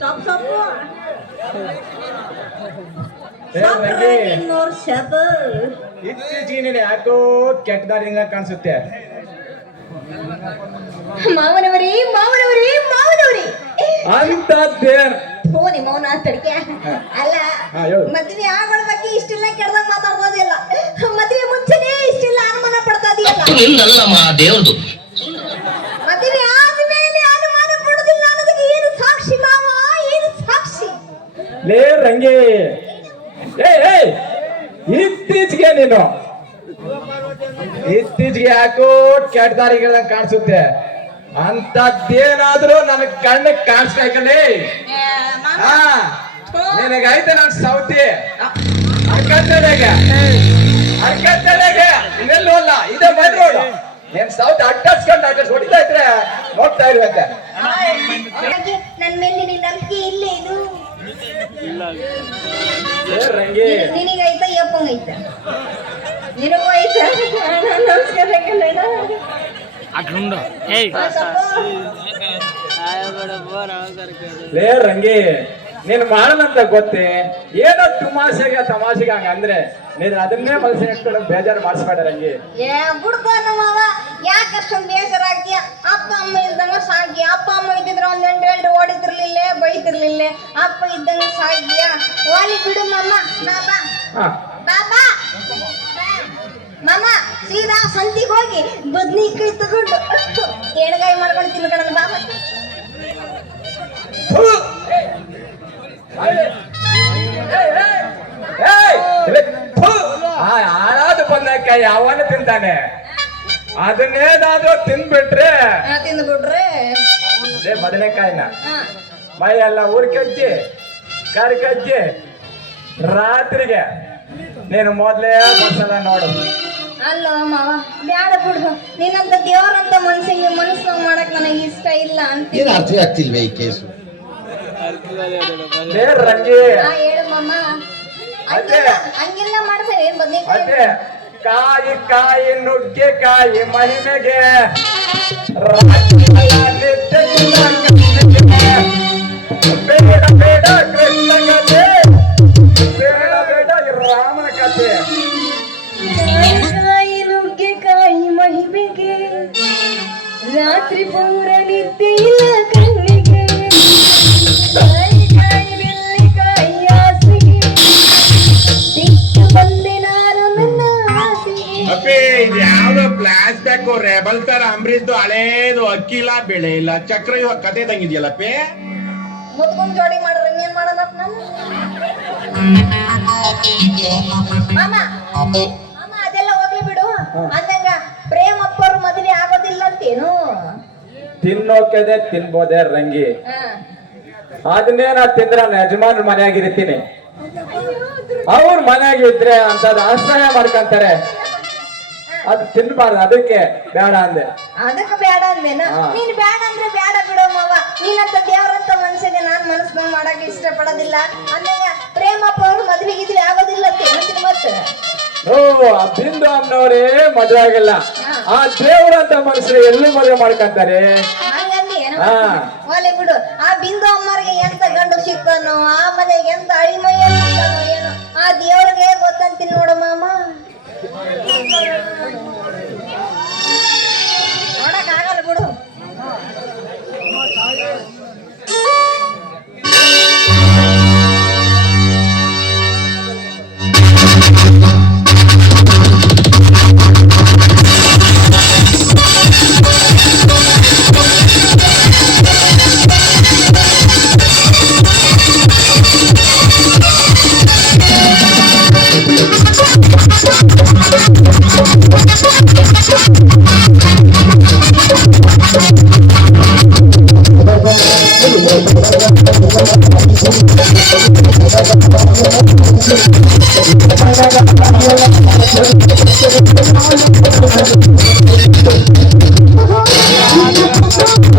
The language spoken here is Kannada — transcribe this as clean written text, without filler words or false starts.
ಸೊಪ್ಪು ಇತ್ತೀಚೆಗೆ ನೀನು ಯಾಕೋ ಕೆಟ್ಟ ದಾರಿಯಿಂದ ಕಾಣಿಸುತ್ತೆ. ಮಾವನವರೇ ಮಾವನವರೇ ಮಾವನವರೇ ಅಂತದ್ದೇನ್ ಫೋನಿ ಮೌನ ತಡ್ಕೆ ಅಲ್ಲ ಮದ್ವೆ ಆಗಳ ಬಗ್ಗೆ ಇಷ್ಟೆಲ್ಲ ಕೆಡ್ದಂಗ್ ಮಾತಾಡ್ಬೋದಿಲ್ಲ. ಮದ್ವೆ ಮುಂಚೆನೆ ಇಷ್ಟೆಲ್ಲ ಅನುಮಾನ ಪಡ್ತಾ ಇದೆಯಲ್ಲ. ದೇವ್ರದು ಮದ್ವೆ ಆದ್ಮೇಲೆ ಅನುಮಾನ ಪಡೋದಿಲ್ಲ ಅನ್ನೋದಕ್ಕೆ ಏನು ಸಾಕ್ಷಿ ಮಾವ? ಏನು ಸಾಕ್ಷಿ? ಲೇ ರಂಗಿ, ಇತ್ತೀಚೆಗೆ ನೀನು ಇತ್ತೀಚೆಗೆ ಯಾಕೋ ಕೆಟ್ಟ ದಾರಿಗಳ ಕಾಣಿಸುತ್ತೆ. ಅಂತದ್ದೇನಾದ್ರೂ ನನಗ್ ಕಣ್ಣು ಕಾಣಿಸ್ಬೇಕಲ್ಲಿ. ನಿನಗೈತೆ ನನ್ ಸೌತಿ ಅರ್ಕತ್ತಲೆಗೆ ಇನ್ನೆಲ್ಲೂ ಅಲ್ಲ, ಇದೇ ಮೈನ್ ರೋಡ್. ನೀನ್ ಸೌತ್ ಅಡ್ಡಾಡ್ಸ್ಕೊಂಡು ಹೊಡಿತಾ ಇದ್ರೆ ನೋಡ್ತಾ ಇರುವಂತೆ. ನನ್ ಮೇಲೆ ನಿನ್ ನಂಬಿಕೆ ಇಲ್ಲೇನು? ರಂಗಿ ನಿನಗೈತ ಯಪ್ಪಂಗೈತ ನಿನಗೂ ಐತ. ನಮಸ್ಕಾರ ಲೇ ರಂಗಿ, ನೀನ್ ಮಾಡಲ್ಲಂತ ಗೊತ್ತೇ, ಏನೋ ತಮಾಷೆಗೆ ಹಂಗ ಅಂದ್ರೆ ನೀನ್ ಅದನ್ನೇ ಮನಸ್ಸಿಗೆ ಇಟ್ಕೊಂಡು ಬೇಜಾರು ಮಾಡಿಸ್ಬೇಡ ರಂಗಿ. ಬಿಡ್ತಾನ ಮಾವ, ಯಾಕೆ ಅಷ್ಟೊಂದು ಬೇಜಾರಾಗ್ತೀಯ? ಅಪ್ಪ ಅಮ್ಮ ಇದ್ದಂಗ ಸಾಕಿ. ಅಪ್ಪ ಅಮ್ಮ ಇದ್ದಿದ್ರ ಒಂದ್ ಗಂಟೆ ಓಡಿತಿರ್ಲಿಲ್ಲ, ಬೈತಿರ್ಲಿಲ್ಲ. ಅಪ್ಪ ಇದ್ದಂಗ ಸಾಕಿಯ ಓಲಿ ಬಿಡು ಮಮ್ಮ. ಬಾಬಾ ಮಾಮ ಸೀದಾ ಸಂತಿಗೆ ಹೋಗಿ ಬದ್ನಿಕಾಯಿ ತಗೊಂಡು ಎಣಗಾಯಿ ಮಾಡ್ಕೊಂಡು ತಿನ್ಕಣ ಬಾಬಾ. ಯಾರಾದ್ರೂ ಬಂದಕಾಯಿ ಯಾವನ್ನ ತಿಂತಾನೆ, ಅದನ್ನೇನಾದ್ರೂ ತಿಂದ್ಬಿಟ್ರೆ ಬದನೆಕಾಯಿನ ಮೈ ಎಲ್ಲ ಊರ್ಕಜ್ಜಿ ಕರ್ಕಜ್ಜಿ ರಾತ್ರಿಗೆ ನೀನು ಮೊದ್ಲೇ ಬಡ್ಸಲ್ಲ ನೋಡು. ಅಲ್ಲ ಮಾವ, ಬ್ಯಾಡ ಬಿಡು. ನೀನಂತ ದೇವರಂತ ಮನ್ಸಿಗೆ ಮನಸ್ಸು ಮಾಡಕ್ ನನಗೆ ಇಷ್ಟ ಇಲ್ಲ ಅಂತ ಅರ್ಥ ಆಗ್ತಿಲ್ವೇ ಈ ಕೇಸು? ರಂಗಿ ಹೇಳು ಮಾಮ. ಹಂಗೆಲ್ಲ ಮಾಡ್ತಾರೆ ಬದ್ನಿಕಾಯಿ. ಕಾಯಿ ಕಾಯಿ ನುಗ್ಗೆ ಕಾಯಿ ಮಹಿಮೆಗೆ ಬೇಡ ಬೇಡ ಕೃಷ್ಣ ಕಥೆ, ಬೇಡ ಬೇಡ ರಾಮನ ಕಥೆ. ಕಾಯಿ ನುಗ್ಗೆಕಾಯಿ ಮಹಿಮೆಗೆ ರಾತ್ರಿ ಪೂರ ನಿದ್ದೆ ಇಲ್ಲ ಕಣ್ಣಿಗೆ. ಕಾಯಿ ಕಾಯಿ ಬೆಳ್ಳಿಕಾಯಿ ಆಸೆಗೆ ಸಿಟ್ಟು ಬಂದೆ ನಾನು ನನ್ನ ಆಸೆಗೆ. ಅಪ್ಪಿ ಇದು ಯಾವ್ದೋ ಫ್ಲಾಶ್ ಬ್ಯಾಕ್ ರೆಬಲ್ ತರ ಅಂಬರೀಶ್ದು ಹಳೇದು ಅಕ್ಕಿ ಇಲ್ಲ ಬೆಳೆ ಇಲ್ಲ ಚಕ್ರ ಇವಾಗ ಕತೆ ತಂಗಿದ್ಯಲ್ಲಪ್ಪಿ. ಮುದ್ಕೊಂಡ್ ಜೋಡಿ ಮಾಡ್ರ ಏನ್ ಮಾಡೋಣ ಮಾಮ. ಮಾಮ ಅದೆಲ್ಲ ಹೋಗ್ಲಿ ಬಿಡು. ಅಂದಂಗ ಪ್ರೇಮ್ ಅಪ್ಪವ್ರ ಮದುವೆ ಆಗೋದಿಲ್ಲ ಅಂತೇನು? ತಿನ್ನೋಕೆದೆ ತಿನ್ಬೋದೆ ರಂಗಿ, ಅದನ್ನೇ ನಾ ತಿಂದ್ರ ನನ್ನ ಯಜಮಾನ್ರ ಮನೆಯಾಗಿರ್ತೀನಿ. ಅವ್ರ ಮನೆಯಾಗಿದ್ರೆ ಅಂತದ್ ಆಶ್ರಯ ಮಾಡ್ಕೊಂತಾರೆ, ಅದು ತಿನ್ಬಾರ್ದು. ಅದಕ್ಕೆ ಬೇಡ ಅಂದೆ. ಅದಕ್ಕೆ ಬೇಡ ಅಂದೇನ? ನೀನ್ ಬೇಡ ಅಂದ್ರೆ ಬೇಡ ಬಿಡೋ ಮಾವ. ನೀನಂತ ದೇವ್ರಂತ ಮನ್ಸಿಗೆ ನಾನ್ ಮನಸ್ಸು ಮಾಡಕ್ ಇಷ್ಟ ಪಡೋದಿಲ್ಲ. ಅಂದಾಗ ಪ್ರೇಮಪ್ಪ ಅವ್ರು ಮದ್ವೆ ಗಿದ್ವಿ ಆಗೋದಿಲ್ಲ ಅಂತ ಮತ್ತೆ. ಓ, ಆ ಬಿಂದು ಅನ್ನೋರೇ ಮದುವೆ ಆಗಿಲ್ಲ, ಆ ದೇವ್ರಂತ ಮನುಷ್ಯರು ಎಲ್ಲಿ ಮದುವೆ ಮಾಡ್ಕೊಂತಾರೆ? ಹಂಗಂದಿ ಓಲಿ ಬಿಡು. ಆ ಬಿಂದು ಅಮ್ಮರಿಗೆ ಎಂತ ಗಂಡು ಸಿಕ್ತಾನೋ, ಆ ಮನೆಗೆ ಎಂತ ಅಳಿಮಯ್ಯ ಏನೋ ಆ ದೇವ್ರಿಗೆ ಗೊತ್ತಂತೀನಿ ನೋಡು ಮಾಮ. ನೋಡಕ್ ಆಗಲ್ಲ ಬಿಡು.